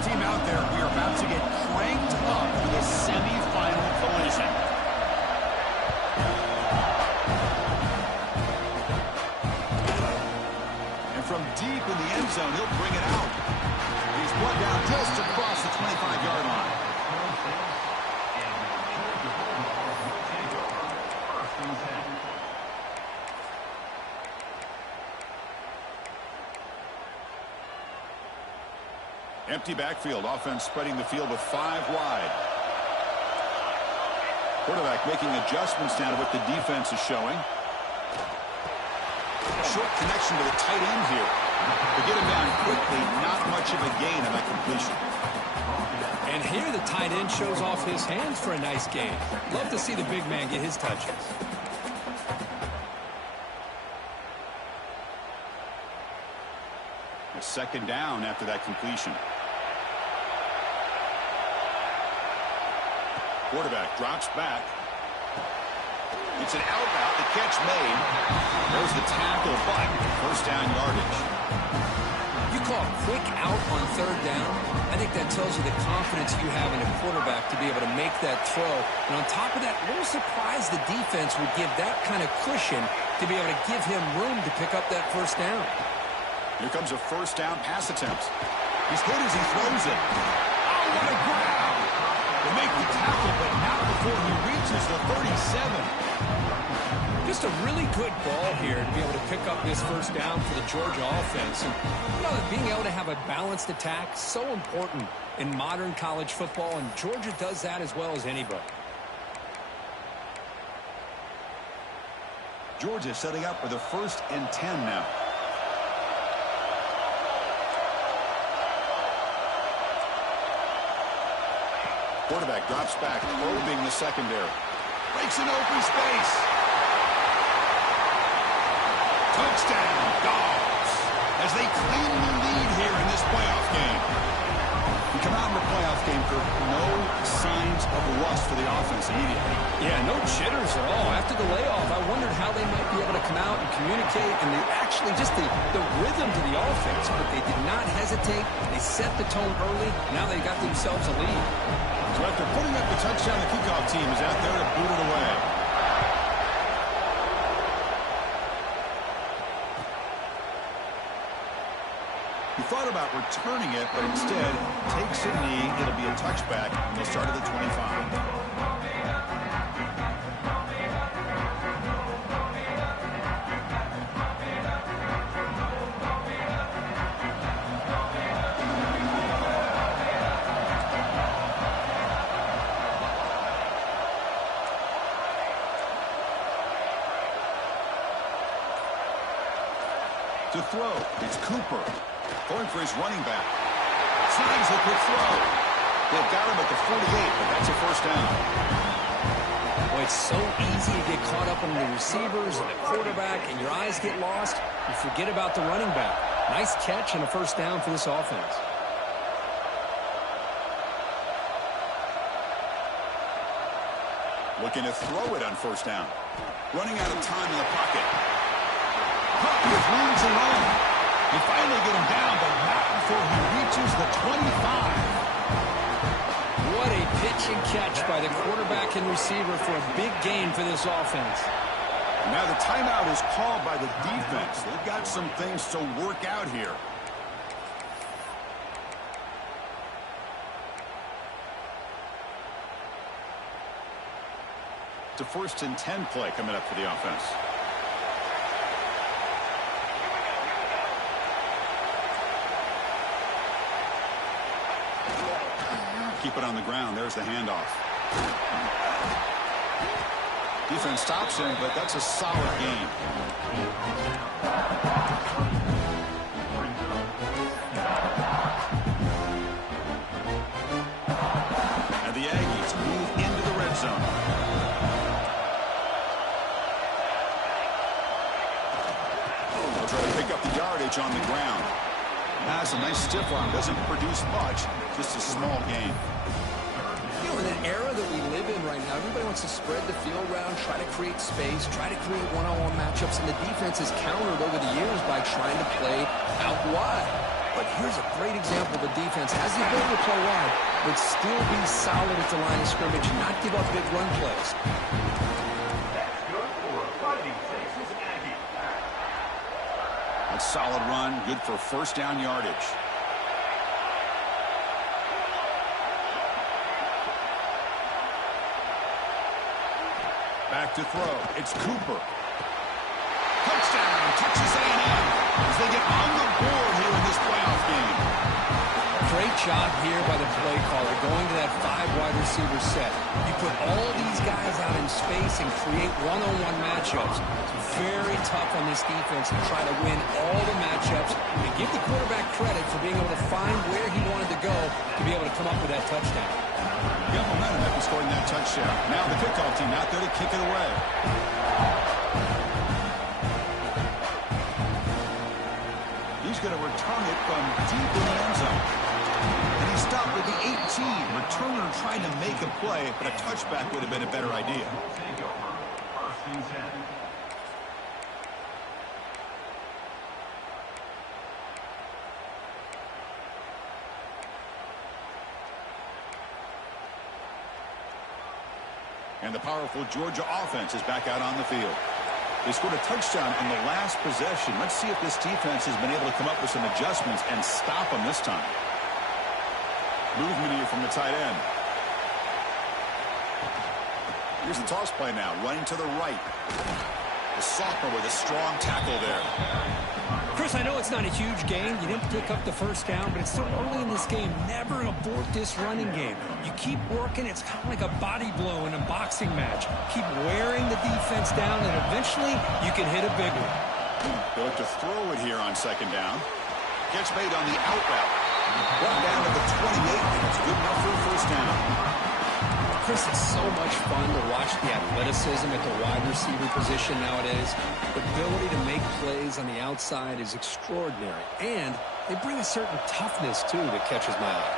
kickoff team out there. We are about to get cranked up for the semifinal collision. And from deep in the end zone, he'll bring it out. He's brought down just across the 25-yard line. Empty backfield. Offense spreading the field with 5 wide. Quarterback making adjustments now to what the defense is showing. Short connection to the tight end here. To get him down quickly, not much of a gain on that completion. And here the tight end shows off his hands for a nice gain. Love to see the big man get his touches. A second down after that completion. Quarterback drops back. It's an out route. The catch made. There's the tackle, but first down yardage. You call a quick out on third down. I think that tells you the confidence you have in a quarterback to be able to make that throw. And on top of that, a little surprised the defense would give that kind of cushion to be able to give him room to pick up that first down. Here comes a first down pass attempt. He's hit as he throws it. Oh, what a grab! They make the tackle, but not before he reaches the 37. Just a really good ball here to be able to pick up this first down for the Georgia offense. And, you know, being able to have a balanced attack, so important in modern college football, and Georgia does that as well as anybody. Georgia setting up for the 1st and 10 now. Quarterback drops back, probing the secondary. Breaks an open space. Touchdown, Dogs, as they clean the lead here in this playoff game. We come out in the playoff game, Kirk, no signs of rust for the offense immediately. Yeah, no jitters at all. After the layoff, I wondered how they might be able to come out and communicate, and actually just the rhythm to the offense. But they did not hesitate. They set the tone early. Now they got themselves a lead. So after putting up the touchdown, the kickoff team is out there to boot it away. He thought about returning it, but instead takes a knee. It'll be a touchback, and they'll start at the 25. To throw, it's Cooper. Going for his running back. Snags the quick throw. They've got him at the 48, but that's a first down. Well, it's so easy to get caught up in the receivers and the quarterback, and your eyes get lost. You forget about the running back. Nice catch and a first down for this offense. Looking to throw it on first down. Running out of time in the pocket. With room to run. They finally get him down, but not before he reaches the 25. What a pitch and catch by the quarterback and receiver for a big gain for this offense. Now the timeout is called by the defense. They've got some things to work out here. It's a 1st and 10 play coming up for the offense. Keep it on the ground. There's the handoff. Defense stops him, but that's a solid gain. And the Aggies move into the red zone. They'll try to pick up the yardage on the ground. Has a nice stiff arm, doesn't produce much, just a small gain. You know, in an era that we live in right now, everybody wants to spread the field around, try to create space, try to create one-on-one matchups, and the defense has countered over the years by trying to play out wide. But here's a great example. The defense has the ability to play wide, but still be solid at the line of scrimmage and not give up big run plays. A solid run, good for first down yardage. Back to throw. It's Cooper. Touchdown, Texas A&M, as they get on the board here in this playoff game. Great job here by the play caller, going to that 5 wide receiver set. You put all these guys out in space and create one-on-one matchups. It's very tough on this defense to try to win all the matchups and give the quarterback credit for being able to find where he wanted to go to be able to come up with that touchdown. You got momentum after scoring that touchdown. Now the kickoff team out there to kick it away. He's going to return it from deep in the end zone. And he stopped at the 18. Returner trying to make a play, but a touchback would have been a better idea. And the powerful Georgia offense is back out on the field. They scored a touchdown in the last possession. Let's see if this defense has been able to come up with some adjustments and stop them this time. Movement here from the tight end. Here's the toss play now, running to the right. The sophomore with a strong tackle there. Chris, I know it's not a huge game. You didn't pick up the first down, but it's still early in this game. Never abort this running game. You keep working. It's kind of like a body blow in a boxing match. Keep wearing the defense down, and eventually you can hit a big one. They look to throw it here on second down. Gets made on the out route. Brought down at the 28, and it's good enough for a first down. Chris, it's so much fun to watch the athleticism at the wide receiver position nowadays. The ability to make plays on the outside is extraordinary, and they bring a certain toughness, too, that catches my eye.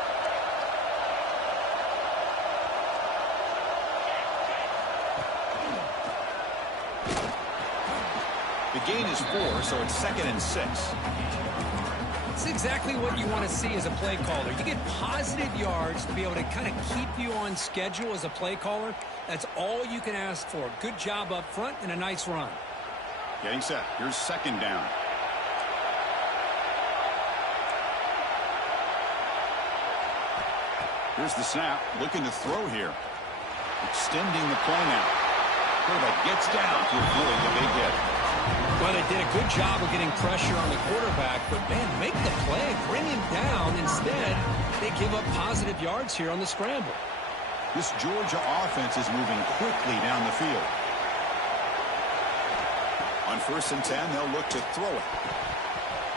The gain is 4, so it's 2nd and 6. It's exactly what you want to see as a play caller. You get positive yards to be able to kind of keep you on schedule as a play caller. That's all you can ask for. Good job up front and a nice run. Getting set. Here's second down. Here's the snap. Looking to throw here. Extending the play now. Quarterback gets down to avoid the big hit. Well, they did a good job of getting pressure on the quarterback, but, man, make the play, bring him down. Instead, they give up positive yards here on the scramble. This Georgia offense is moving quickly down the field. On 1st and 10, they'll look to throw it.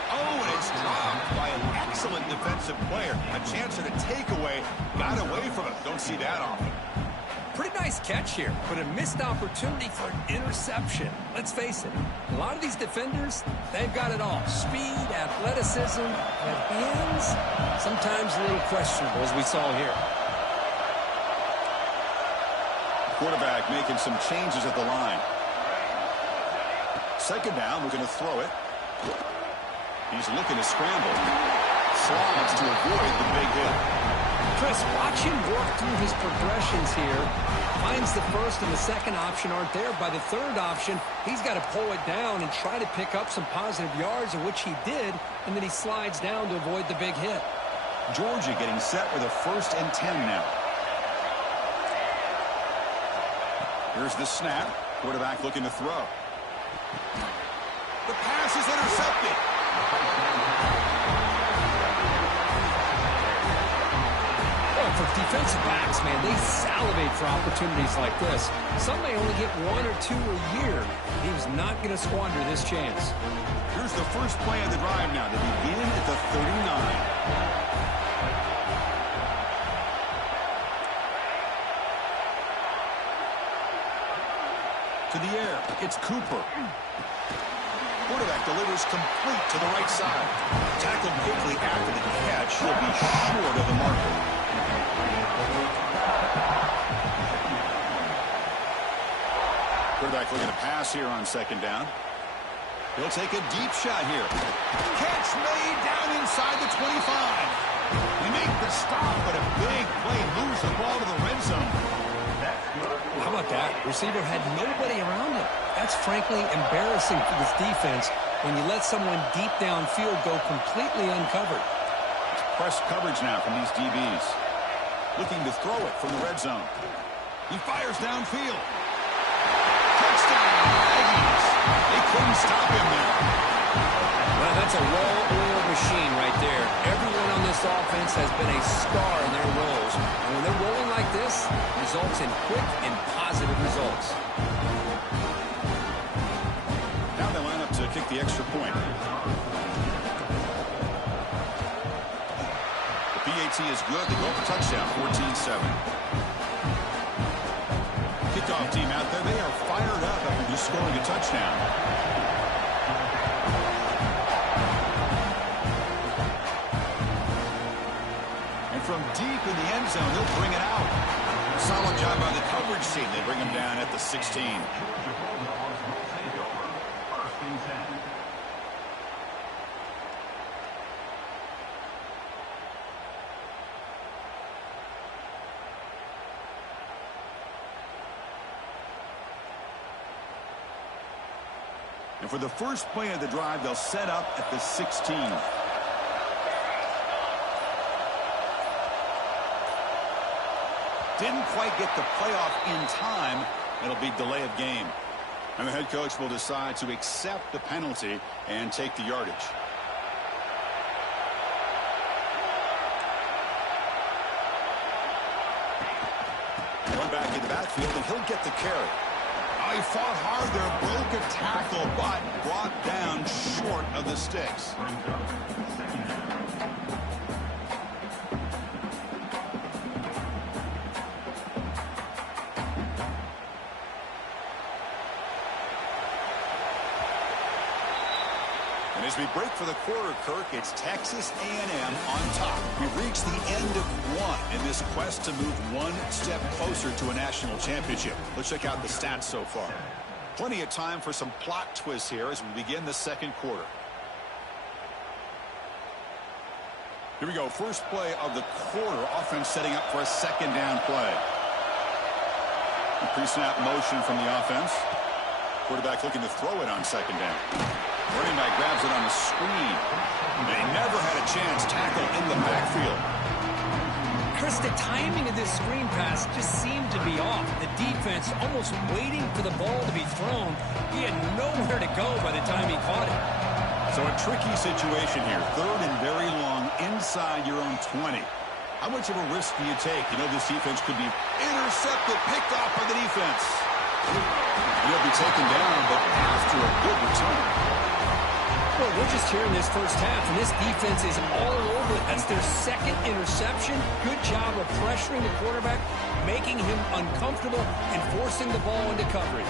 Oh, and it's dropped by an excellent defensive player. A chance at a takeaway. Got away from it. Don't see that often. Pretty nice catch here, but a missed opportunity for an interception. Let's face it, a lot of these defenders, they've got it all. Speed, athleticism, and hands, sometimes a little questionable, as we saw here. Quarterback making some changes at the line. Second down, we're going to throw it. He's looking to scramble. Slides to avoid the big hit. Chris, watch him work through his progressions here. Finds the first and the second option aren't there. By the third option, he's got to pull it down and try to pick up some positive yards, of which he did, and then he slides down to avoid the big hit. Georgia getting set with a 1st and 10 now. Here's the snap. Quarterback looking to throw. The pass is intercepted. For defensive backs, man, they salivate for opportunities like this. Some may only get 1 or 2 a year. He was not going to squander this chance. Here's the first play of the drive now to begin at the 39. To the air, it's Cooper. Quarterback delivers complete to the right side. Tackled quickly after the catch. He'll be short of the marker. Quarterback looking to pass here on second down. He'll take a deep shot here. Catch made down inside the 25. They make the stop, but a big play moves the ball to the red zone. How about that? Receiver had nobody around him. That's frankly embarrassing for this defense when you let someone deep downfield go completely uncovered. It's press coverage now from these DBs. Looking to throw it from the red zone. He fires downfield. Touchdown, Aggies. They couldn't stop him there. Well, that's a well-oiled machine right there. Everyone on this offense has been a star in their roles. And when they're rolling like this, it results in quick and positive results. Now they line up to kick the extra point. The PAT is good. They go for touchdown, 14-7. Kickoff team out there, they are fired up after just scoring a touchdown. And from deep in the end zone, they'll bring it out. Solid job by the coverage team. They bring him down at the 16. And for the first play of the drive, they'll set up at the 16. Didn't quite get the playoff in time. It'll be delay of game. And the head coach will decide to accept the penalty and take the yardage. Going back in the backfield, and he'll get the carry. Oh, he fought hard there, broke a tackle, but brought down short of the sticks. And as we break for the quarter, Kirk, it's Texas A&M on top. We've reached the end of one in this quest to move one step closer to a national championship. Let's check out the stats so far. Plenty of time for some plot twists here as we begin the second quarter. Here we go. First play of the quarter. Offense setting up for a second down play. Pre-snap motion from the offense. Quarterback looking to throw it on second down. Running back grabs it on the screen. They never had a chance. Tackle in the backfield. Chris, the timing of this screen pass just seemed to be off. The defense almost waiting for the ball to be thrown. He had nowhere to go by the time he caught it. So a tricky situation here. Third and very long inside your own 20. How much of a risk do you take? You know this defense could be intercepted, picked off by the defense. He'll be taken down, but after a good return. Well, we're just here in this first half, and this defense is all over it. That's their second interception. Good job of pressuring the quarterback, making him uncomfortable, and forcing the ball into coverage.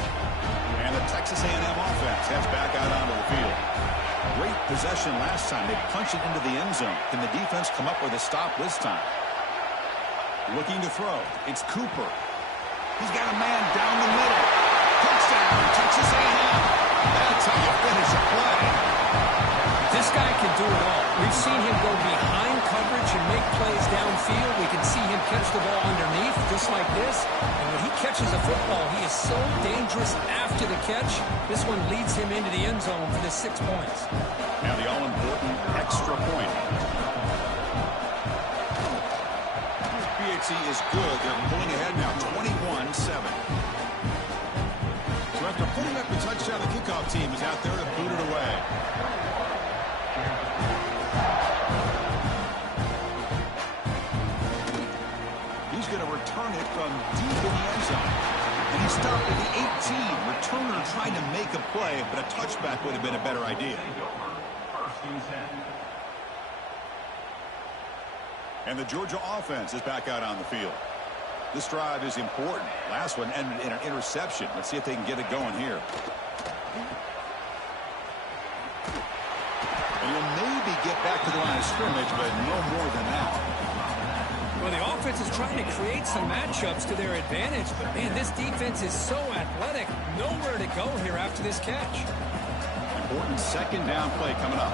And the Texas A&M offense heads back out onto the field. Great possession last time. They punch it into the end zone. Can the defense come up with a stop this time? Looking to throw. It's Cooper. He's got a man down the middle. Touchdown, Texas A&M. That's how you finish a play. This guy can do it all. We've seen him go behind coverage and make plays downfield. We can see him catch the ball underneath, just like this. And when he catches a football, he is so dangerous after the catch. This one leads him into the end zone for the 6 points. Now the all-important extra point. PAT is good. They're pulling ahead now, 21-7. So after putting up the touchdown, the kickoff team is out there to boot it away. He's going to return it from deep in the end zone. And he stopped at the 18. Returner trying to make a play, but a touchback would have been a better idea. And the Georgia offense is back out on the field. This drive is important. Last one ended in an interception. Let's see if they can get it going here. And he'll maybe get back to the line of scrimmage, but no more than that. Well, the offense is trying to create some matchups to their advantage, but, man, this defense is so athletic. Nowhere to go here after this catch. And Important second down play coming up.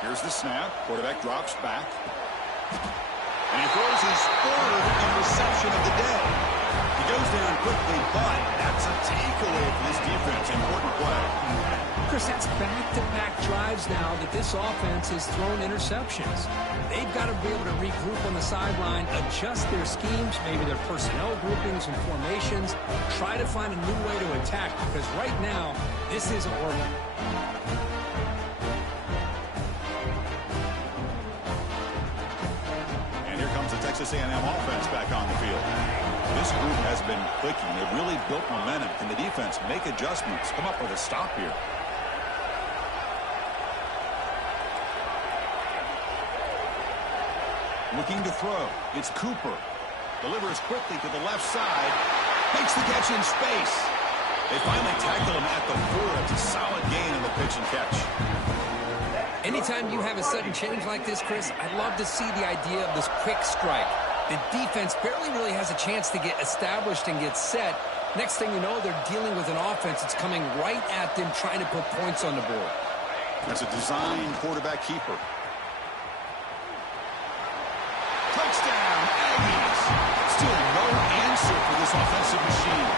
Here's the snap. Quarterback drops back. And he throws his third interception of the day. He goes down quickly, but that's a takeaway for this defense. Important play. Chris, that's back-to-back drives now that this offense has thrown interceptions. They've got to be able to regroup on the sideline, adjust their schemes, maybe their personnel groupings and formations, try to find a new way to attack, because right now, this isn't working. Texas A&M offense back on the field. This group has been clicking. They've really built momentum. Can the defense make adjustments? Come up with a stop here. Looking to throw. It's Cooper. Delivers quickly to the left side. Makes the catch in space. They finally tackle him at the 4. It's a solid gain in the pitch and catch. Anytime you have a sudden change like this, Chris, I love to see the idea of this quick strike. The defense barely really has a chance to get established and get set. Next thing you know, they're dealing with an offense that's coming right at them, trying to put points on the board. That's a design quarterback keeper. Touchdown, Aggies! Still no answer for this offensive machine.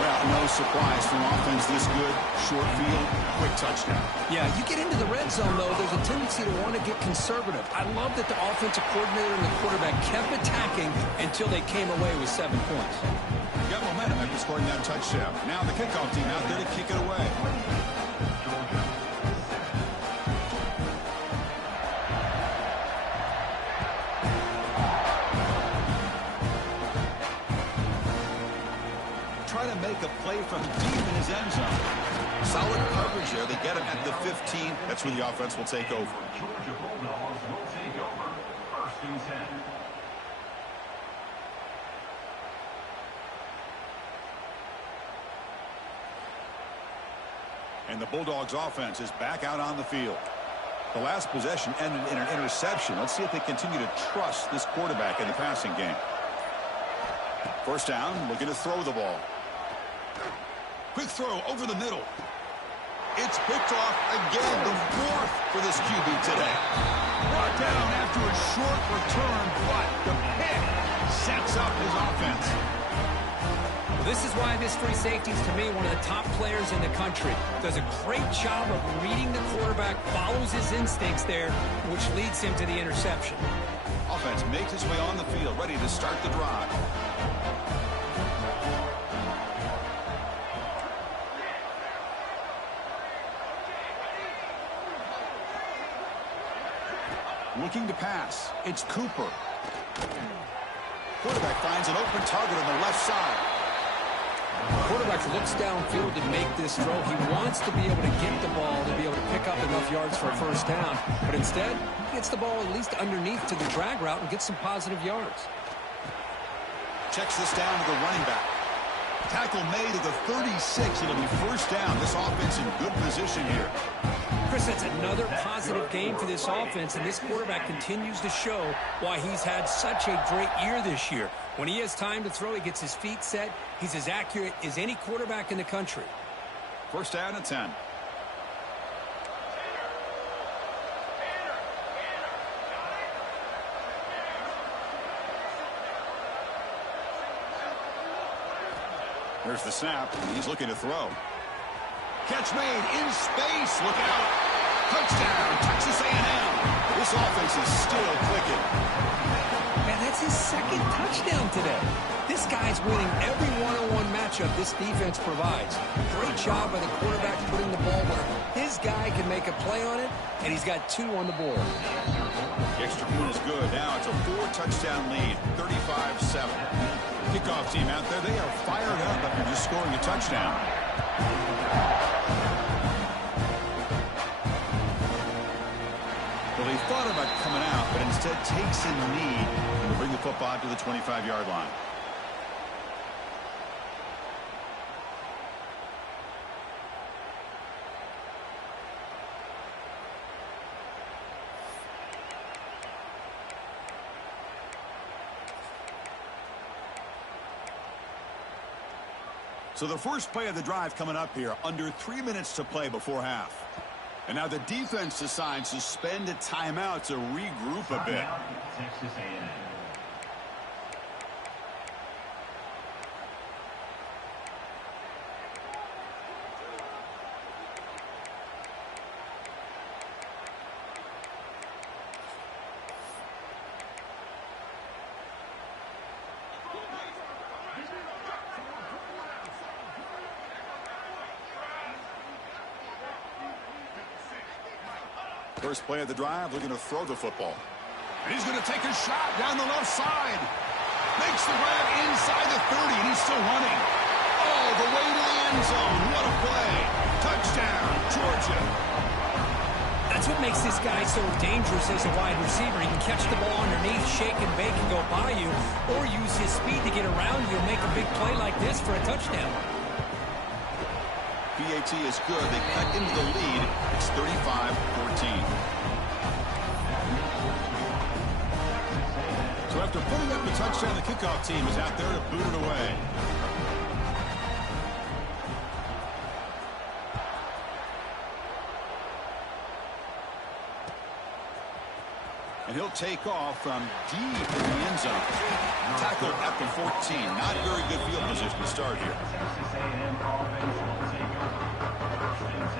Well, no surprise from offense this good. Short field, quick touchdown. Yeah, you get into the red zone, though, there's a tendency to want to get conservative. I love that the offensive coordinator and the quarterback kept attacking until they came away with 7 points. Got momentum after scoring that touchdown. Now the kickoff team out there to kick it away. To make a play from deep in his end zone. Solid coverage there. They get him at the 15. That's where the offense will take over. Georgia Bulldogs will take over. 1st and 10. And the Bulldogs offense is back out on the field. The last possession ended in an interception. Let's see if they continue to trust this quarterback in the passing game. First down, looking to throw the ball. Quick throw over the middle. It's picked off again, the 4th for this QB today. Brought down after a short return, but the pick sets up his offense. Well, this is why this free safety is, to me, one of the top players in the country. Does a great job of reading the quarterback, follows his instincts there, which leads him to the interception. Offense makes its way on the field, ready to start the drive. Looking to pass. It's Cooper. Quarterback finds an open target on the left side. Quarterback looks downfield to make this throw. He wants to be able to get the ball to be able to pick up enough yards for a first down. But instead, he gets the ball at least underneath to the drag route and gets some positive yards. Checks this down to the running back. Tackle made at the 36. It'll be first down. This offense in good position here. Chris, that's another positive game for this offense, and this quarterback continues to show why he's had such a great year this year. When he has time to throw, he gets his feet set. He's as accurate as any quarterback in the country. First down and 10. There's the snap. He's looking to throw. Catch made in space. Look out. Touchdown, Texas A&M. This offense is still clicking. Man, that's his 2nd touchdown today. This guy's winning every one-on-one matchup this defense provides. Great job by the quarterback putting the ball where his guy can make a play on it, and he's got 2 on the board. The extra point is good. Now it's a 4-touchdown lead, 35-7. Kickoff team out there, they are fired up after just scoring a touchdown. Well, he thought about coming out, but instead takes a knee to bring the football to the 25-yard line. So the first play of the drive coming up here, under 3 minutes to play before half. And now the defense decides to spend a timeout to regroup a bit. Texas A&M. First play of the drive, looking to throw the football. And he's going to take a shot down the left side. Makes the grab inside the 30, and he's still running. Oh, the way to the end zone. What a play. Touchdown, Georgia. That's what makes this guy so dangerous as a wide receiver. He can catch the ball underneath, shake and bake, and go by you, or use his speed to get around you and make a big play like this for a touchdown. PAT is good. They cut into the lead. It's 35-14. So after putting up the touchdown, the kickoff team is out there to boot it away. And he'll take off from deep in the end zone. Tackle at the 14. Not very good field position to start here. Texas A&M offense will take over 1st and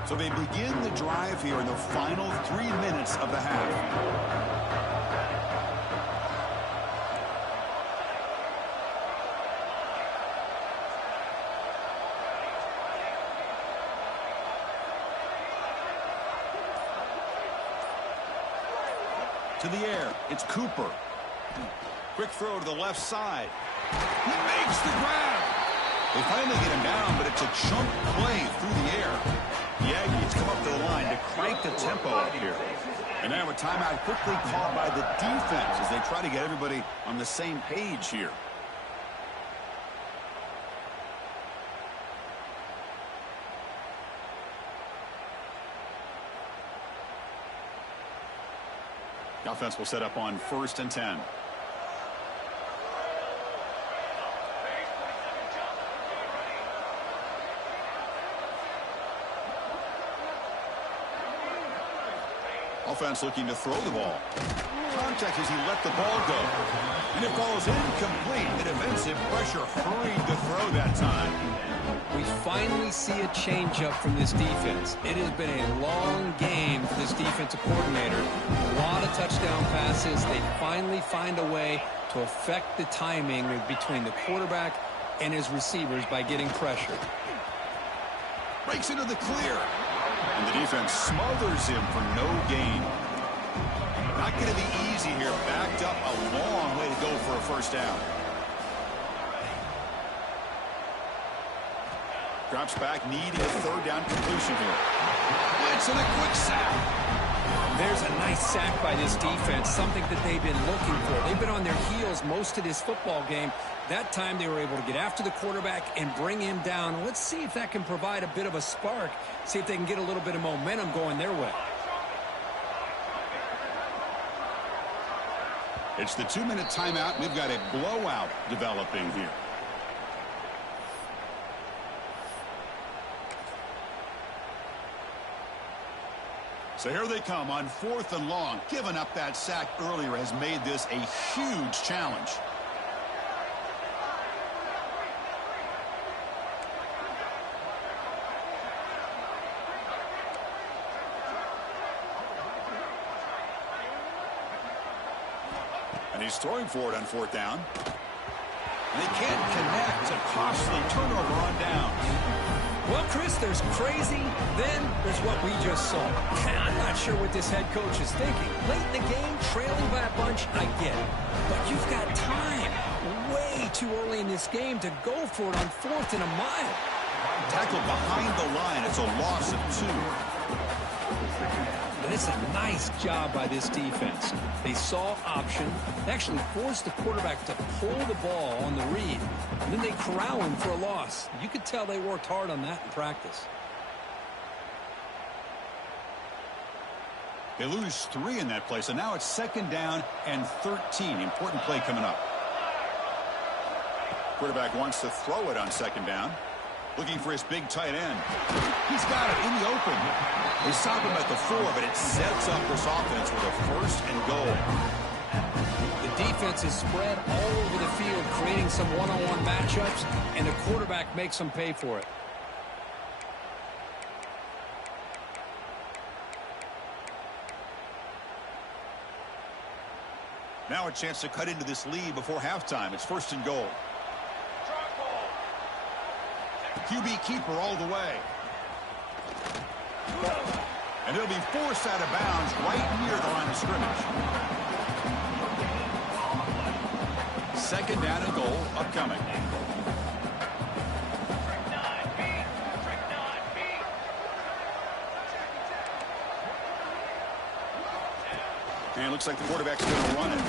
10. So they begin the drive here in the final 3 minutes of the half. To the air, it's Cooper. Quick throw to the left side. He makes the grab. They finally get him down, but it's a chunk play through the air. The Aggies come up to the line to crank the tempo up here. And now a timeout quickly called by the defense as they try to get everybody on the same page here. The offense will set up on 1st and 10. Offense looking to throw the ball. Contact as he let the ball go. And it falls incomplete. The defensive pressure hurried the throw that time. We finally see a changeup from this defense. It has been a long game for this defensive coordinator. A lot of touchdown passes. They finally find a way to affect the timing between the quarterback and his receivers by getting pressure. Breaks into the clear. And the defense smothers him for no gain. Not going to be easy here. Backed up a long way to go for a first down. Drops back, needing a 3rd down completion here. Blitz and a quick sack. There's a nice sack by this defense, something that they've been looking for. They've been on their heels most of this football game. That time they were able to get after the quarterback and bring him down. Let's see if that can provide a bit of a spark, see if they can get a little bit of momentum going their way. It's the 2-minute timeout. We've got a blowout developing here. So here they come on 4th and long. Giving up that sack earlier has made this a huge challenge. And he's throwing for it on 4th down. And they can't connect. A costly turnover on downs. Well, Chris, there's crazy, then there's what we just saw. I'm not sure what this head coach is thinking. Late in the game, trailing by a bunch, I get it. But you've got time, way too early in this game, to go for it on 4th and a mile. Tackled behind the line. It's a loss of 2. And it's a nice job by this defense. They saw option. They actually forced the quarterback to pull the ball on the read. And then they corral him for a loss. You could tell they worked hard on that in practice. They lose 3 in that play, so now it's 2nd down and 13. Important play coming up. Second down and 13. Texas A&M offense will take over 1st and 10. So the first play of the drive coming up here, under 3 minutes to play before half. And now the defense decides to spend a timeout to regroup a bit. And now a timeout quickly called by the defense. So after putting up the touchdown, the kickoff team is out there to boot it away. Quarterback wants to throw it on second down. Looking for his big tight end. He's got it in the open. They stop him at the 4, but it sets up this offense with a first and goal. The defense is spread all over the field, creating some one-on-one matchups, and the quarterback makes them pay for it. Now a chance to cut into this lead before halftime. It's first and goal. QB keeper all the way. And it'll be forced out of bounds right near the line of scrimmage. Second down and goal upcoming. And it looks like the quarterback's going to run it.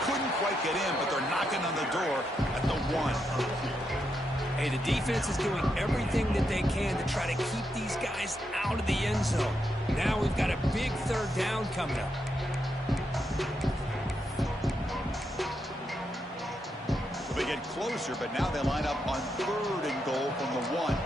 Couldn't quite get in, but they're knocking on the door at the 1. Hey, the defense is doing everything that they can to try to keep these guys out of the end zone. Now we've got a big third down coming up. Well, they get closer, but now they line up on third and goal from the 1.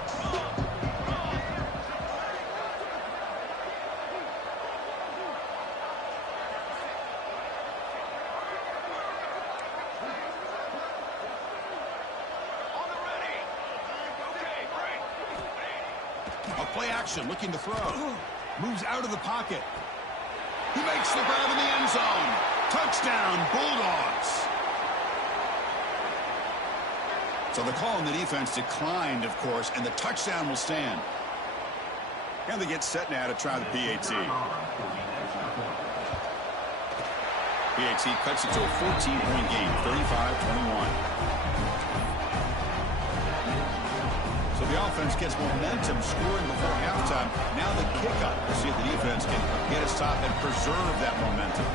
Play action, looking to throw. Moves out of the pocket. He makes the grab in the end zone. Touchdown, Bulldogs. So the call on the defense declined, of course, and the touchdown will stand. And they get set now to try the PAT. PAT cuts it to a 14-point game, 35-21. So the offense gets momentum scoring before halftime. Now the kickoff to see if the defense can get a stop and preserve that momentum.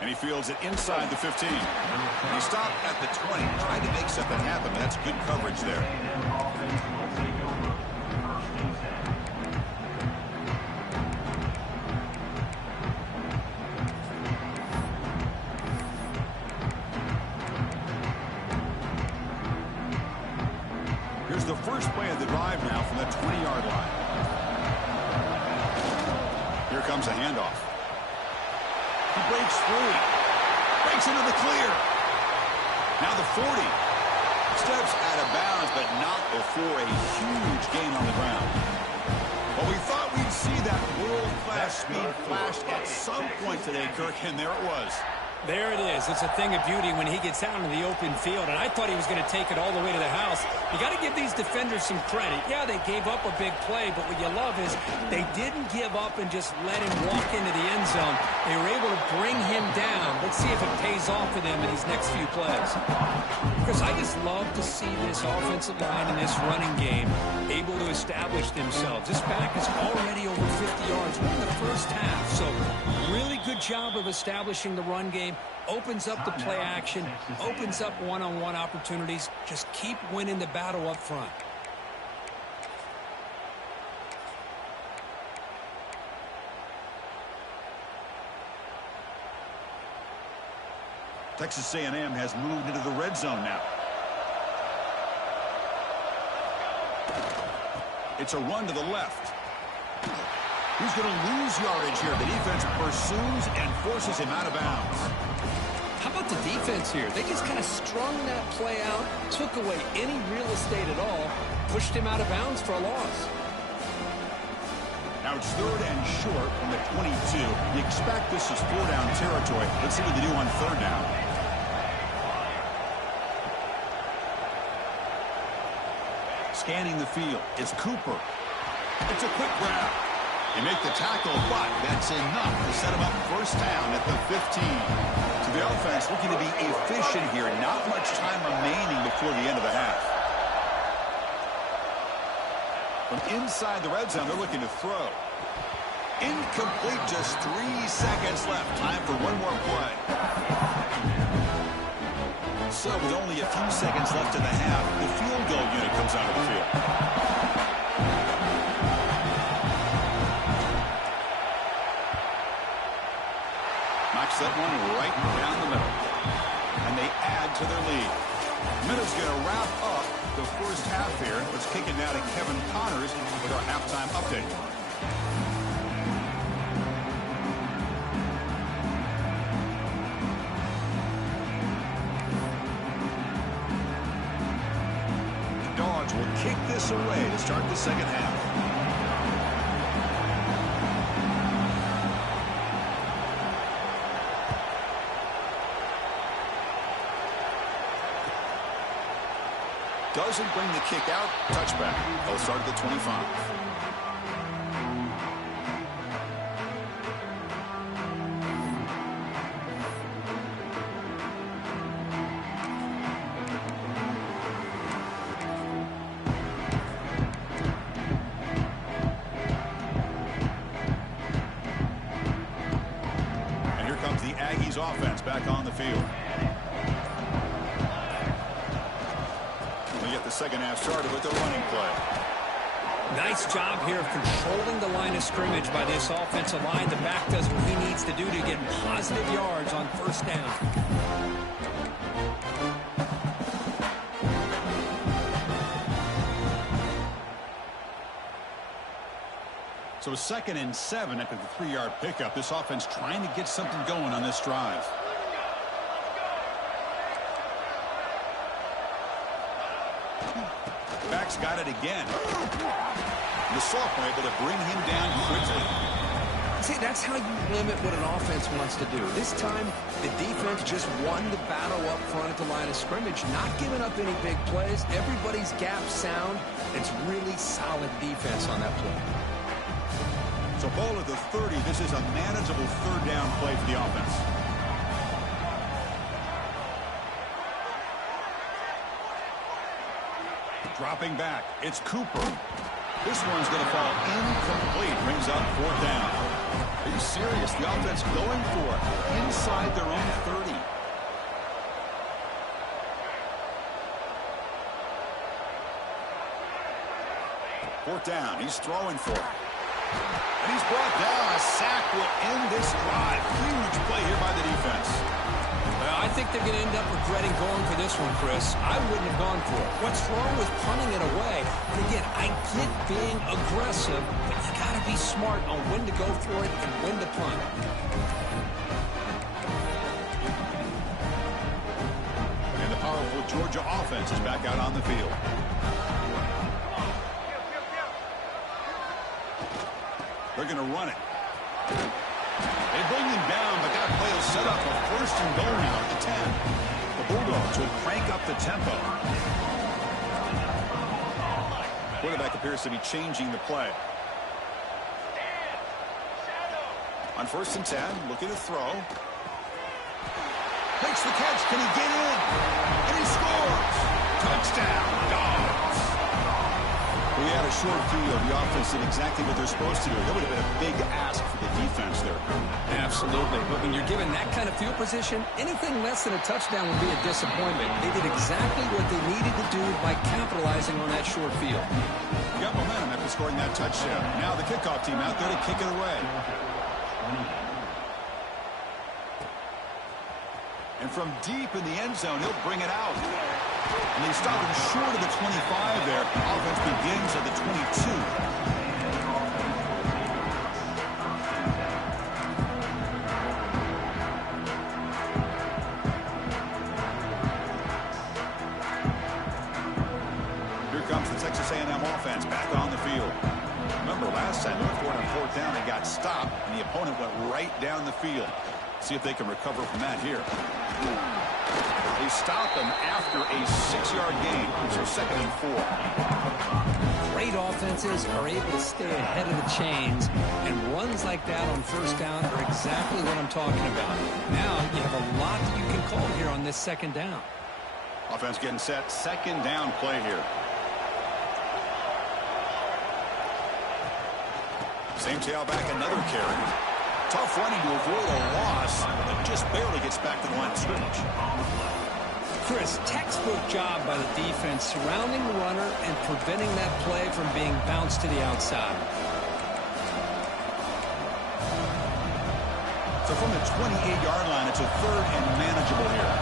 And he fields it inside the 15. And he stopped at the 20, trying to make something happen. That's good coverage there. The first play of the drive now from the 20-yard line. Here comes a handoff. He breaks free. Breaks into the clear. Now the 40. Steps out of bounds, but not before a huge gain on the ground. Well, we thought we'd see that world-class speed flash at some point today, Kirk, and there it was. There it is. It's a thing of beauty when he gets out into the open field, and I thought he was going to take it all the way to the house. You got to give these defenders some credit. Yeah, they gave up a big play, but what you love is they didn't give up and just let him walk into the end zone. They were able to bring him down. Let's see if it pays off for them in these next few plays. Chris, I just love to see this offensive line and this running game able to establish themselves. This back is already over 50 yards in the first half, so really good job of establishing the run game. Opens up the play action, opens up one-on-one opportunities. Just keep winning the battle up front. Texas A&M has moved into the red zone now. It's a run to the left. He's going to lose yardage here. The defense pursues and forces him out of bounds. How about the defense here? They just kind of strung that play out, took away any real estate at all, pushed him out of bounds for a loss. Now it's third and short from the 22. You expect this is 4-down territory. Let's see what they do on third down. Scanning the field. It's Cooper. It's a quick grab. You make the tackle, but that's enough to set him up first down at the 15. So the offense looking to be efficient here. Not much time remaining before the end of the half. From inside the red zone, they're looking to throw. Incomplete, just 3 seconds left. Time for one more play. So with only a few seconds left in the half, the field goal unit comes out of the field. Knocks that one right down the middle. And they add to their lead. Minutes going to wrap up the first half here. Let's kick it now to Kevin Connors with our halftime update. Dogs will kick this away to start the second half. Doesn't bring the kick out. Touchback. They'll start at the 25. And here comes the Aggies offense back on the field. Second half started with the running play. Nice job here of controlling the line of scrimmage by this offensive line. The back does what he needs to do to get positive yards on first down. So 2nd and 7 after the 3-yard pickup. This offense trying to get something going on this drive. Back's got it again. The sophomore able to bring him down quickly. See, that's how you limit what an offense wants to do. This time, the defense just won the battle up front at the line of scrimmage, not giving up any big plays. Everybody's gap sound. It's really solid defense on that play. So ball at the 30. This is a manageable third down play for the offense. Dropping back, it's Cooper. This one's going to fall incomplete. Brings up 4th down. Are you serious? The offense going for it inside their own 30. Fourth down. He's throwing for it. And he's brought down. A sack will end this drive. Huge play here by the defense. Well, I think they're going to end up regretting going for this one, Chris. I wouldn't have gone for it. What's wrong with punting it away? And again, I get being aggressive, but you got to be smart on when to go for it and when to punt. And the powerful Georgia offense is back out on the field. They're going to run it. They bring him down, but that play will set up a 1st and goal now at the 10. The Bulldogs will crank up the tempo. Quarterback appears to be changing the play. On 1st and 10, looking to throw. Makes the catch. Can he get in? And he scores. Touchdown, Dogs. We had a short view of the offense did exactly what they're supposed to do. That would have been a big ask for the defense there. Absolutely. But when you're given that kind of field position, anything less than a touchdown would be a disappointment. They did exactly what they needed to do by capitalizing on that short field. You got momentum after scoring that touchdown. Now the kickoff team out there to kick it away. And from deep in the end zone, he'll bring it out. And they stop him short of the 25 there. Offense begins at the 22. Here comes the Texas A&M offense back on the field. Remember last time they were going on 4th down, they got stopped, and the opponent went right down the field. See if they can recover from that here. They stop him after a 6-yard gain. So 2nd and 4. Great offenses are able to stay ahead of the chains, and runs like that on 1st down are exactly what I'm talking about. Now you have a lot that you can call here on this 2nd down. Offense getting set. 2nd down play here. Same tailback, another carry. Tough running to avoid a loss, but just barely gets back to the line of scrimmage. Chris, textbook job by the defense surrounding the runner and preventing that play from being bounced to the outside. So from the 28-yard line, it's a third and manageable here.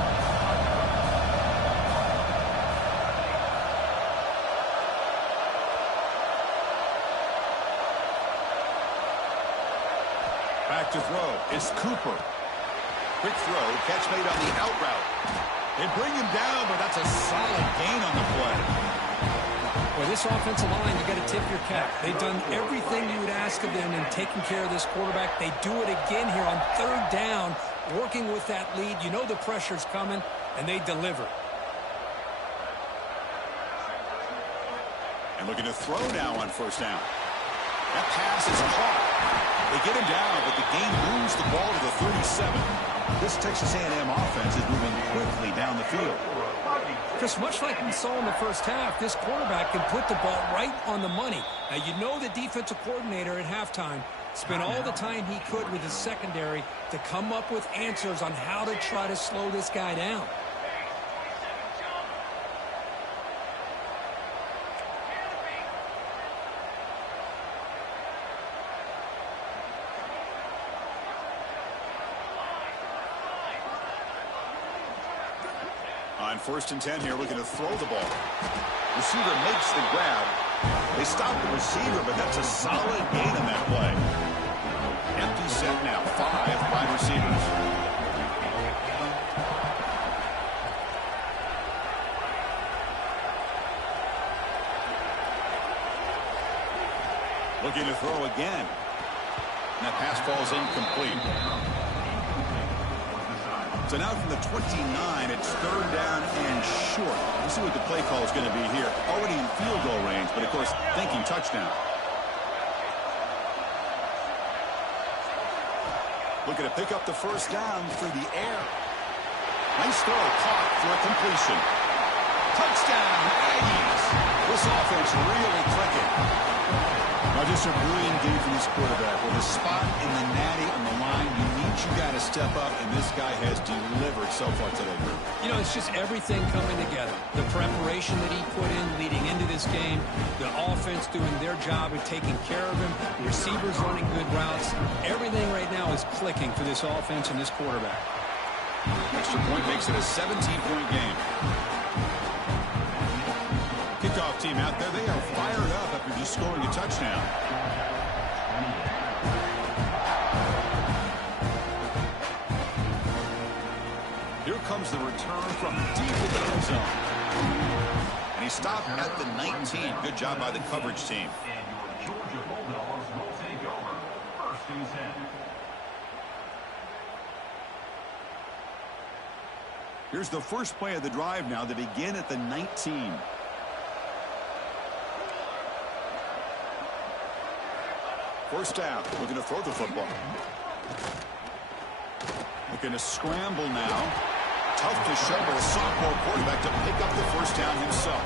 Back to throw. It's Cooper. Quick throw. Catch made on the out route. They bring him down, but that's a solid gain on the play. Well, this offensive line, you got to tip your cap. They've done everything you would ask of them in taking care of this quarterback. They do it again here on third down, working with that lead. You know the pressure's coming, and they deliver. And looking to throw now on first down. That pass is caught. They get him down, but the game moves the ball to the 37. This Texas A&M offense is moving quickly down the field. Chris, much like we saw in the first half, this quarterback can put the ball right on the money. Now, you know the defensive coordinator at halftime spent all the time he could with his secondary to come up with answers on how to try to slow this guy down. On 1st and 10 here, looking to throw the ball. Receiver makes the grab. They stop the receiver, but that's a solid gain on that play. Empty set now. 5 wide receivers. Looking to throw again. And that pass falls incomplete. So now from the 29, it's third down and short. Let's see what the play call is going to be here. Already in field goal range, but of course, thinking touchdown. Looking to pick up the first down through the air. Nice throw, caught for a completion. Touchdown, Aggies. This offense really clicking. Now just a brilliant game from this quarterback. With a spot in the natty on the line, you got to step up, and this guy has delivered so far today. You know, it's just everything coming together. The preparation that he put in leading into this game, the offense doing their job of taking care of him, the receivers running good routes. Everything right now is clicking for this offense and this quarterback. Extra point makes it a 17-point game. Kickoff team out there, they are fired up after just scoring a touchdown. Here comes the return from deep in the end zone. And he stopped at the 19. Good job by the coverage team. And your Georgia Bulldogs will take over. 1st and 10. Here's the first play of the drive now. They begin at the 19. First down, looking to throw the football. Looking to scramble now. Tough to shovel a sophomore quarterback to pick up the first down himself.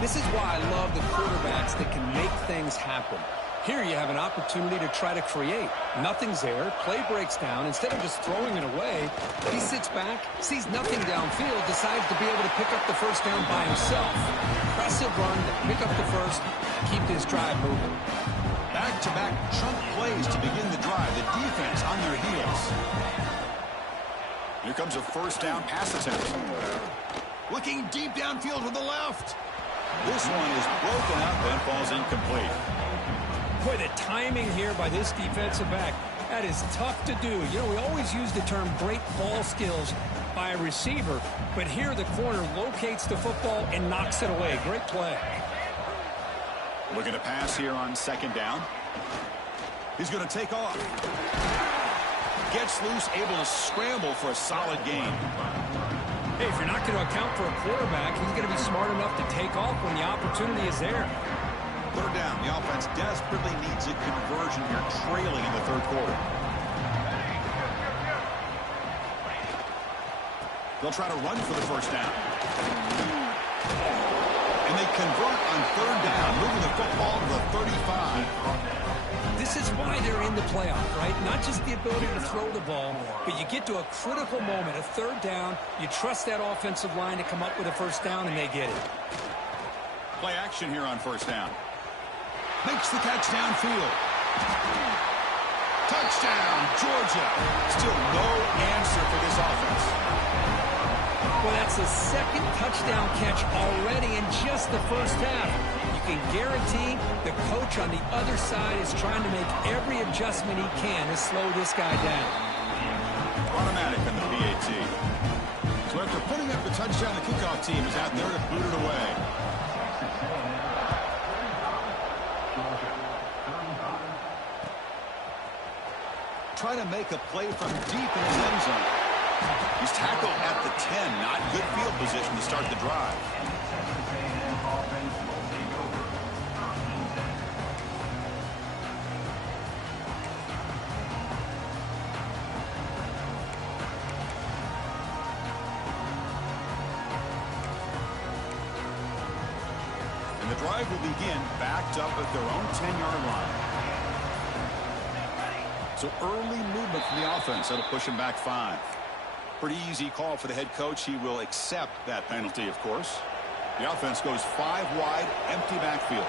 This is why I love the quarterbacks that can make things happen. Here you have an opportunity to try to create. Nothing's there. Play breaks down. Instead of just throwing it away, he sits back, sees nothing downfield, decides to be able to pick up the first down by himself. Impressive run to pick up the first, keep this drive moving. Back-to-back chunk plays to begin the drive. The defense on their heels. Here comes a first down pass attempt. Looking deep downfield to the left. This one is broken up and falls incomplete. Boy, the timing here by this defensive back, that is tough to do. You know, we always use the term great ball skills by a receiver, but here the corner locates the football and knocks it away. Great play. Looking to pass here on second down. He's going to take off. Gets loose, able to scramble for a solid gain. Hey, if you're not going to account for a quarterback, he's going to be smart enough to take off when the opportunity is there. Third down. The offense desperately needs a conversion here, trailing in the third quarter. They'll try to run for the first down. And they convert on third down, moving the football to the 35. This is why they're in the playoff, right? Not just the ability to throw the ball, but you get to a critical moment, a third down. You trust that offensive line to come up with a first down, and they get it. Play action here on first down. Makes the catch downfield. Touchdown, Georgia. Still no answer for this offense. Well, that's the second touchdown catch already in just the first half. You can guarantee the coach on the other side is trying to make every adjustment he can to slow this guy down. Automatic on the PAT. So after putting up the touchdown, the kickoff team is out there to boot it away. Trying to make a play from deep in his end zone. He's tackled at the 10. Not good field position to start the drive. And the drive will begin backed up at their own 10-yard line. So early movement from the offense. That'll push him back 5. Pretty easy call for the head coach. He will accept that penalty, of course. The offense goes 5 wide, empty backfield.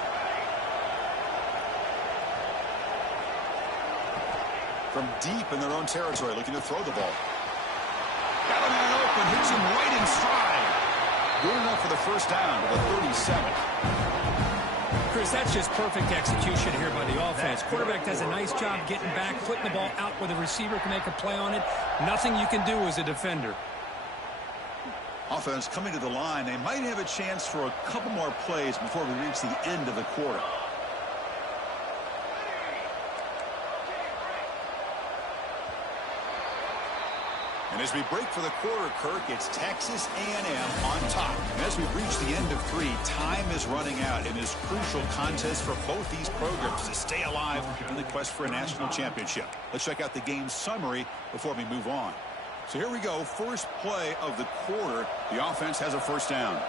From deep in their own territory, looking to throw the ball. Got a man open, hits him right in stride. Good enough for the first down to the 37. Chris, that's just perfect execution here by the offense. Quarterback does a nice job getting back, putting the ball out where the receiver can make a play on it. Nothing you can do as a defender. Offense coming to the line. They might have a chance for a couple more plays before we reach the end of the quarter. And as we break for the quarter, Kirk, it's Texas A&M on top. And as we reach the end of 3, time is running out in this crucial contest for both these programs to stay alive in the quest for a national championship. Let's check out the game summary before we move on. So here we go. First play of the quarter. The offense has a first down.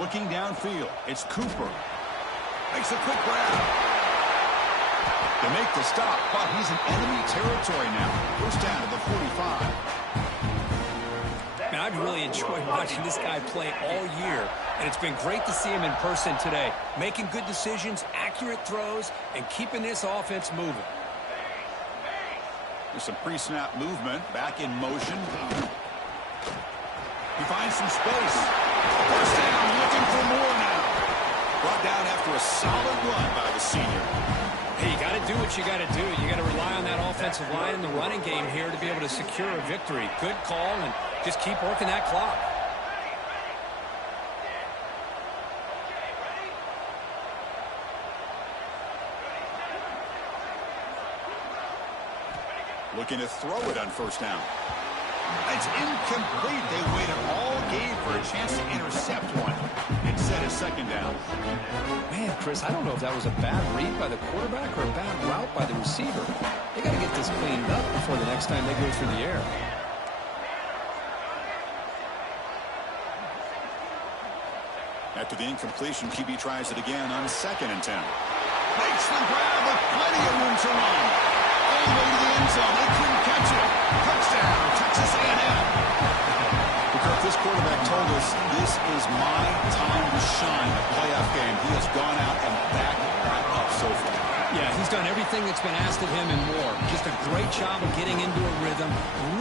Looking downfield, it's Cooper. Makes a quick grab. They make the stop, but he's in enemy territory now. First down to the 45. Man, I've really enjoyed watching this guy play all year, and it's been great to see him in person today, making good decisions, accurate throws, and keeping this offense moving. There's some pre-snap movement, back in motion. He finds some space. First down, looking for more now. Brought down after a solid run by the senior. Hey, you got to do what you got to do. You got to rely on that offensive line in the running game here to be able to secure a victory. Good call, and just keep working that clock. Looking to throw it on first down. It's incomplete. They waited all game for a chance to intercept one. Instead of second down. Man, Chris, I don't know if that was a bad read by the quarterback or a bad route by the receiver. They got to get this cleaned up before the next time they go through the air. After the incompletion, QB tries it again on 2nd and 10. Makes the grab with plenty of room to run. All the way to the end zone. They couldn't catch it. Touchdown, Texas A&M. Because this quarterback told us this is my time to shine. A playoff game. He has gone out and backed that up so far. Yeah, he's done everything that's been asked of him and more. Just a great job of getting into a rhythm.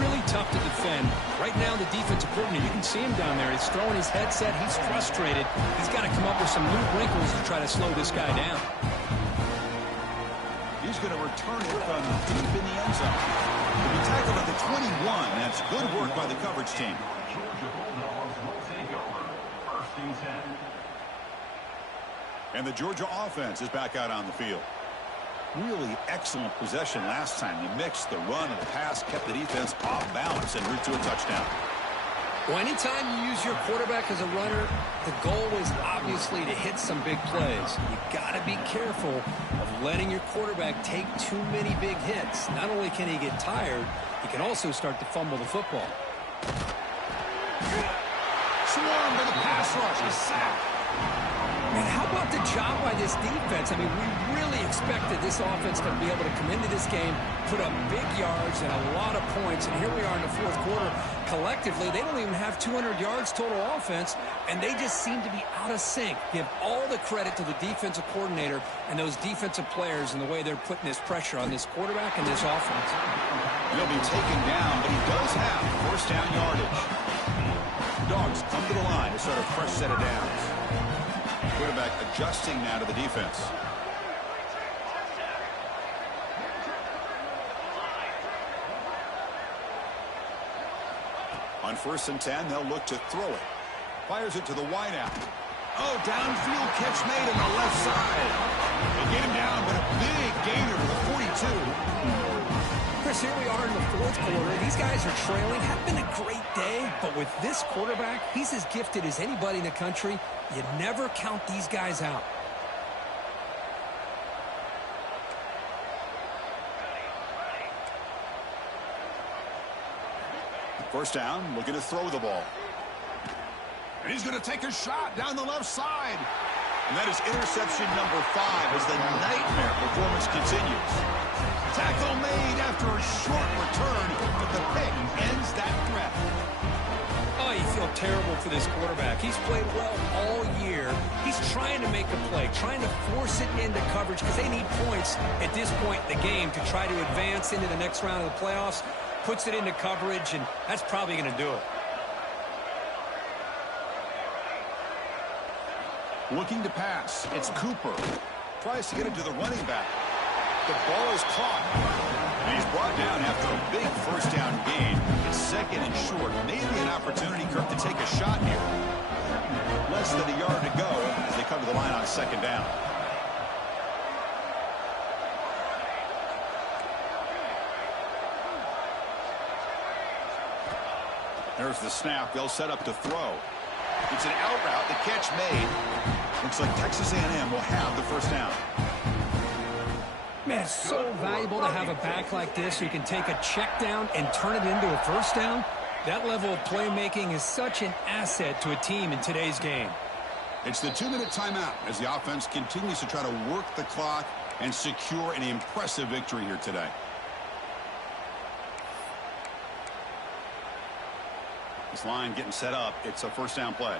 Really tough to defend. Right now, the defensive coordinator, you can see him down there. He's throwing his headset. He's frustrated. He's got to come up with some new wrinkles to try to slow this guy down. He's going to return it from deep in the end zone. To be tackled at the 21. That's good work by the coverage team. Georgia Bulldogs will take over. 1st and 10. And the Georgia offense is back out on the field. Really excellent possession last time. They mixed the run and the pass, kept the defense off balance and route to a touchdown. Well, anytime you use your quarterback as a runner, the goal is obviously to hit some big plays. You got to be careful of letting your quarterback take too many big hits. Not only can he get tired, he can also start to fumble the football. Swarm to the pass rush. A sack. And how about the job by this defense? I mean, we really expected this offense to be able to come into this game, put up big yards and a lot of points, and here we are in the fourth quarter. Collectively, they don't even have 200 yards total offense, and they just seem to be out of sync. Give all the credit to the defensive coordinator and those defensive players and the way they're putting this pressure on this quarterback and this offense. He'll be taken down, but he does have first down yardage. Dogs come to the line to start a fresh set of downs. Quarterback adjusting now to the defense. On 1st and 10, they'll look to throw it. Fires it to the wideout. Oh, downfield catch made on the left side. They get him down, but a big gainer to the 42. Chris, here we are in the fourth quarter. These guys are trailing. Had been a great day, but with this quarterback, he's as gifted as anybody in the country. You never count these guys out. First down, looking to throw the ball. And he's going to take a shot down the left side. And that is interception number 5 as the nightmare performance continues. Tackle made after a short return, but the pick ends that threat. Oh, you feel terrible for this quarterback. He's played well all year. He's trying to make a play, trying to force it into coverage because they need points at this point in the game to try to advance into the next round of the playoffs. Puts it into coverage, and that's probably going to do it. Looking to pass. It's Cooper. Tries to get it to the running back. The ball is caught. And he's brought down after a big first down gain. It's 2nd and short. Maybe an opportunity, Kirk, to take a shot here. Less than a yard to go as they come to the line on 2nd down. There's the snap. They'll set up to throw. It's an out route. The catch made. Looks like Texas A&M will have the first down. Man, it's so valuable to have a back like this who can take a check down and turn it into a first down. That level of playmaking is such an asset to a team in today's game. It's the 2-minute timeout as the offense continues to try to work the clock and secure an impressive victory here today. This line getting set up. It's a first down play.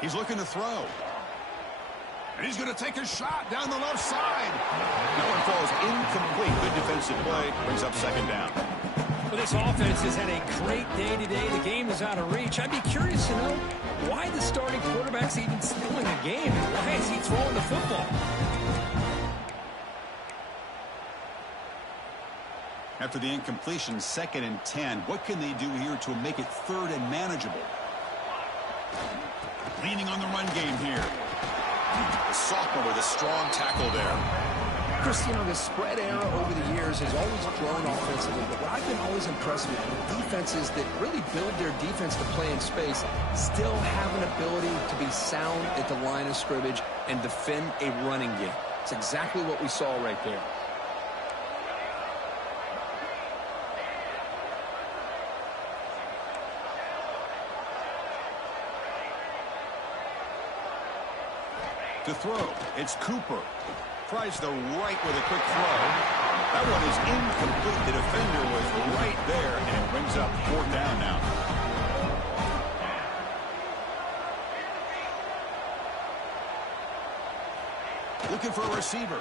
He's looking to throw. And he's going to take a shot down the left side. That one falls incomplete. Good defensive play. Brings up 2nd down. Well, this offense has had a great day today. The game is out of reach. I'd be curious to know why the starting quarterback's even still in the game. Why is he throwing the football? After the incompletion, 2nd and 10. What can they do here to make it 3rd and manageable? Leaning on the run game here. The sophomore with a strong tackle there. Chris, you know, the spread era over the years has always grown offensively, but what I've been always impressed with defenses that really build their defense to play in space still have an ability to be sound at the line of scrimmage and defend a running game. It's exactly what we saw right there. To throw, it's Cooper. Tries the right with a quick throw. That one is incomplete. The defender was right there, and it brings up 4th down now. Looking for a receiver.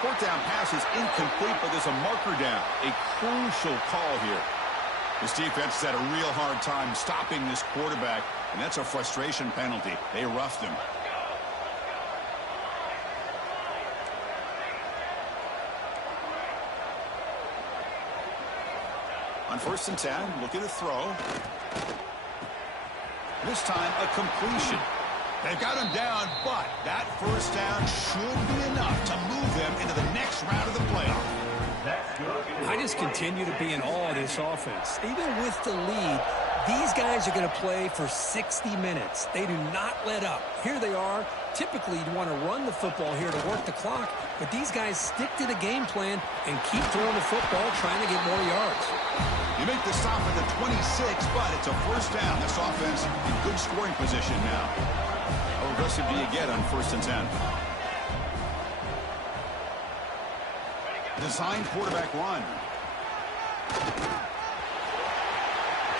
4th down pass is incomplete, but there's a marker down. A crucial call here. This defense has had a real hard time stopping this quarterback, and that's a frustration penalty. They roughed him. On 1st and 10, looking to throw. This time, a completion. They've got him down, but that first down should be enough to move them into the next round of the playoff. I just continue to be in awe of this offense. Even with the lead, These guys are going to play for 60 minutes. They do not let up. Here they are. Typically, you'd want to run the football here to work the clock, but these guys stick to the game plan and keep throwing the football, trying to get more yards. You make the stop at the 26, but it's a first down. This offense in good scoring position now. How aggressive do you get on 1st and 10? Designed quarterback run.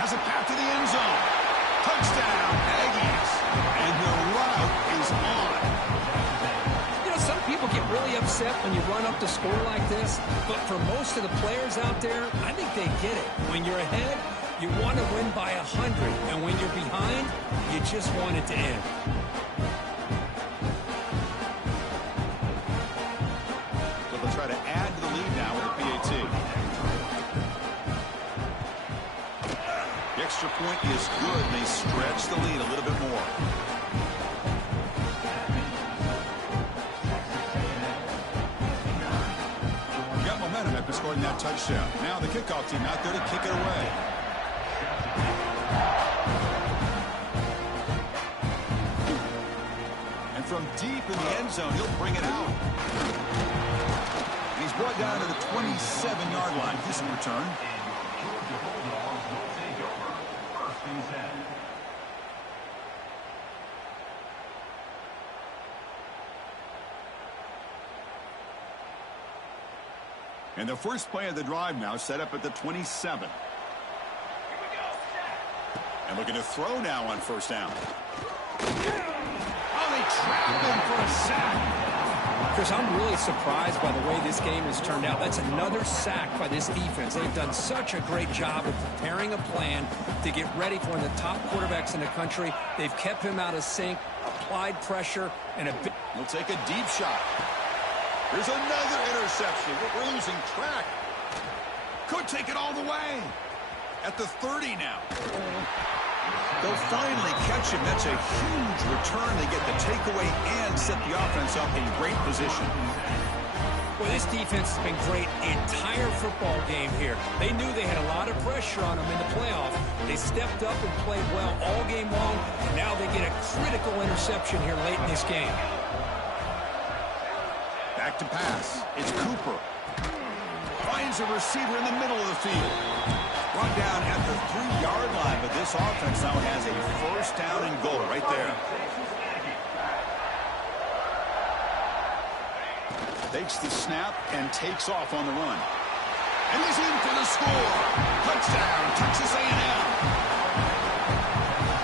Has a path to the end zone. Touchdown, Aggies. And the route is on. You know, some people get really upset when you run up the score like this, but for most of the players out there, I think they get it. When you're ahead, you want to win by 100, and when you're behind, you just want it to end. So they'll try to add to the lead now with a PAT. The extra point is good, and they stretch the lead a little bit more. Got momentum after scoring that touchdown. Now the kickoff team out there to kick it away. And from deep in the end zone, he'll bring it out. And he's brought down to the 27-yard line. Decent return. And the first play of the drive now set up at the 27. And looking to throw now on 1st down. Oh, they trapped him for a sack. Chris, I'm really surprised by the way this game has turned out. That's another sack by this defense. They've done such a great job of preparing a plan to get ready for one of the top quarterbacks in the country. They've kept him out of sync, applied pressure, and a big... He'll take a deep shot. Here's another interception. We're losing track. Could take it all the way. At the 30 now. They'll finally catch him. That's a huge return. They get the takeaway and set the offense up in great position. Well, this defense has been great the entire football game here. They knew they had a lot of pressure on them in the playoff. They stepped up and played well all game long, and now they get a critical interception here late in this game. Back to pass. It's Cooper. Finds a receiver in the middle of the field. Run down at the 3-yard line, but this offense now has a first down and goal right there. Takes the snap and takes off on the run. And he's in for the score. Touchdown, Texas A&M.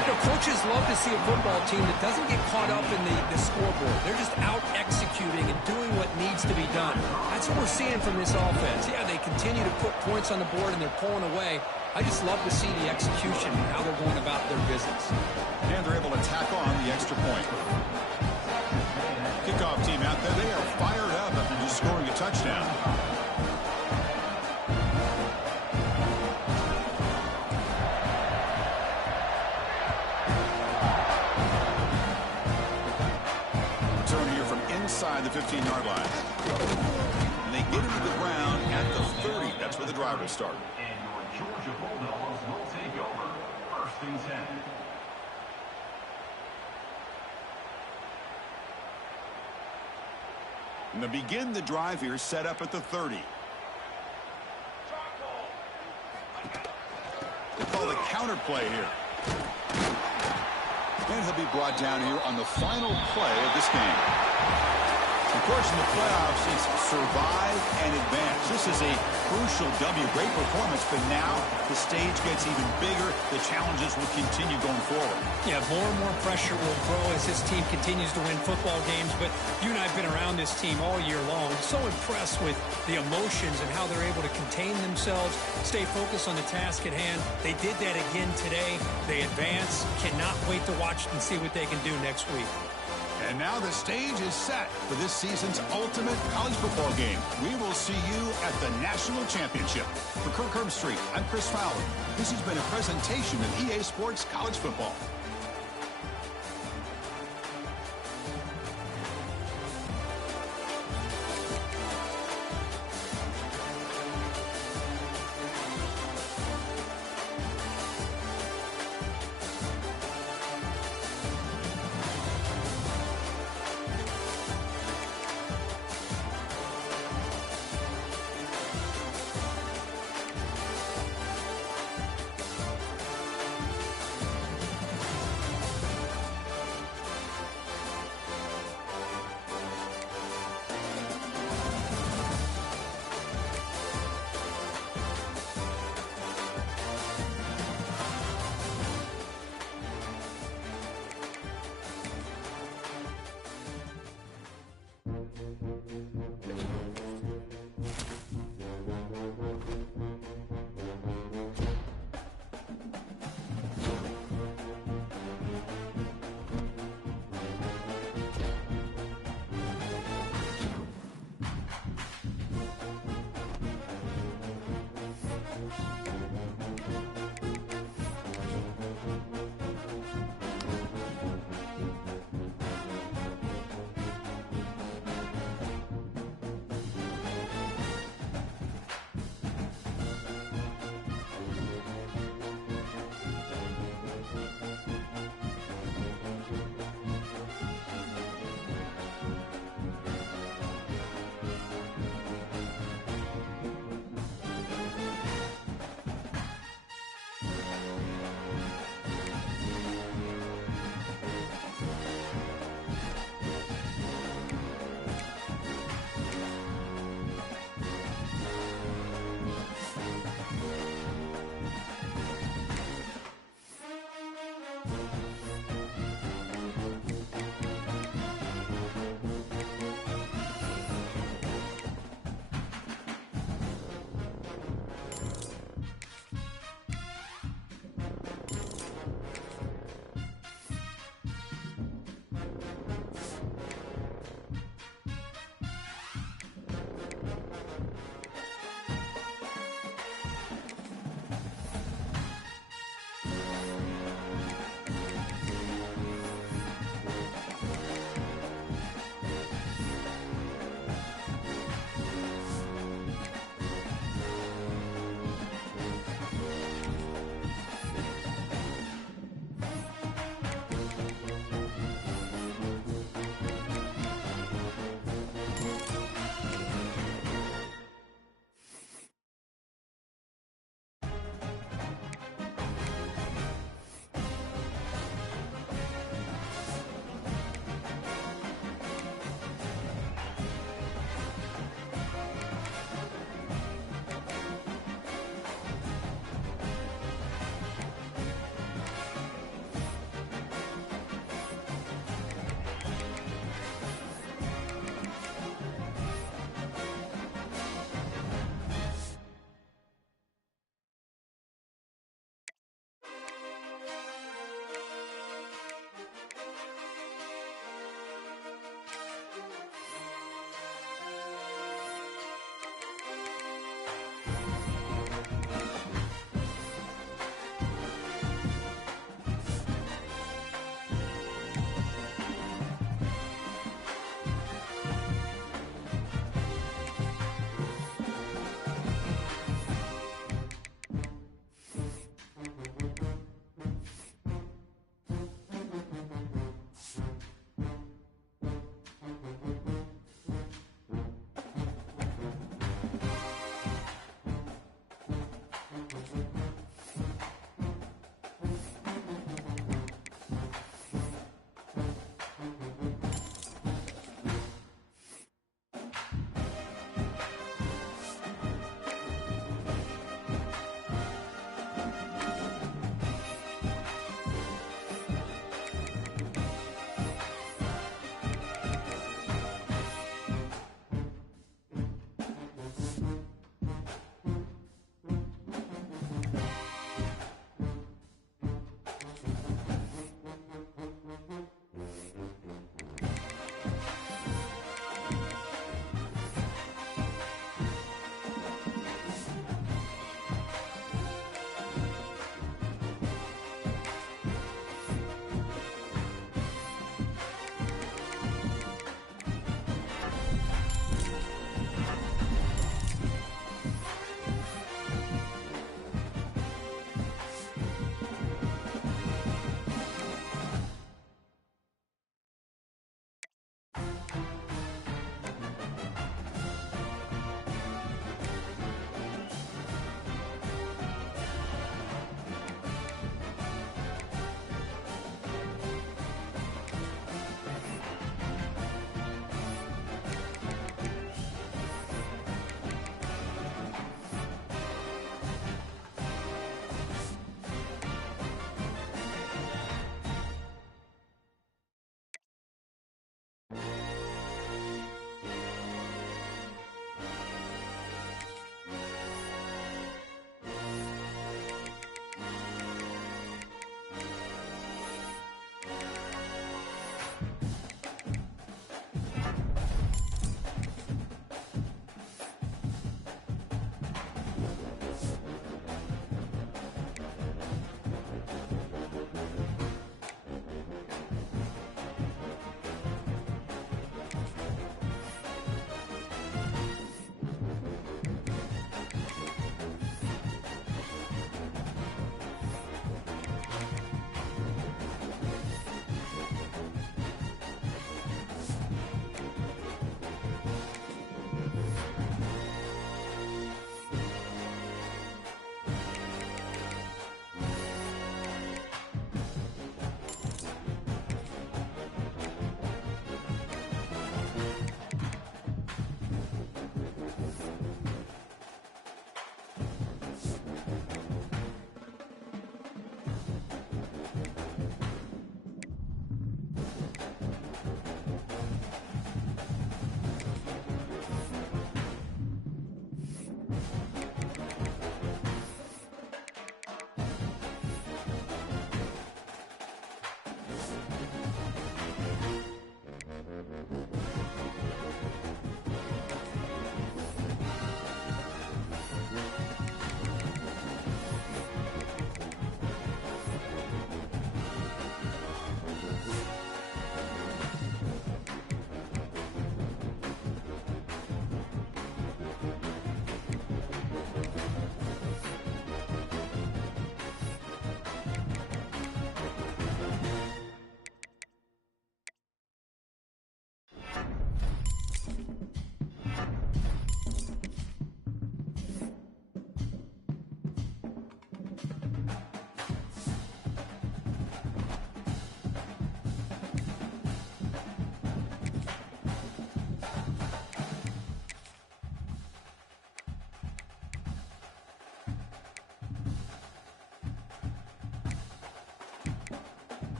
You know, coaches love to see a football team that doesn't get caught up in the scoreboard. They're just out executing and doing what needs to be done. That's what we're seeing from this offense. Yeah, they continue to put points on the board and they're pulling away. I just love to see the execution and how they're going about their business. And they're able to tack on the extra point. Kickoff team out there, they are fired up after just scoring a touchdown. Return here from inside the 15-yard line. And they get into the ground at the 30. That's where the drive will start. And your Georgia Bulldogs will take over 1st and 10. And they begin the drive here, set up at the 30. They call the counter play here. And he'll be brought down here on the final play of this game. Of course, in the playoffs, it's survive and advance. This is a crucial W. Great performance, but now the stage gets even bigger. The challenges will continue going forward. Yeah, more and more pressure will grow as this team continues to win football games. But you and I have been around this team all year long. So impressed with the emotions and how they're able to contain themselves, stay focused on the task at hand. They did that again today. They advance. Cannot wait to watch and see what they can do next week. And now the stage is set for this season's ultimate college football game. We will see you at the National Championship. For Kirk Herbstreit, I'm Chris Fowler. This has been a presentation of EA Sports College Football.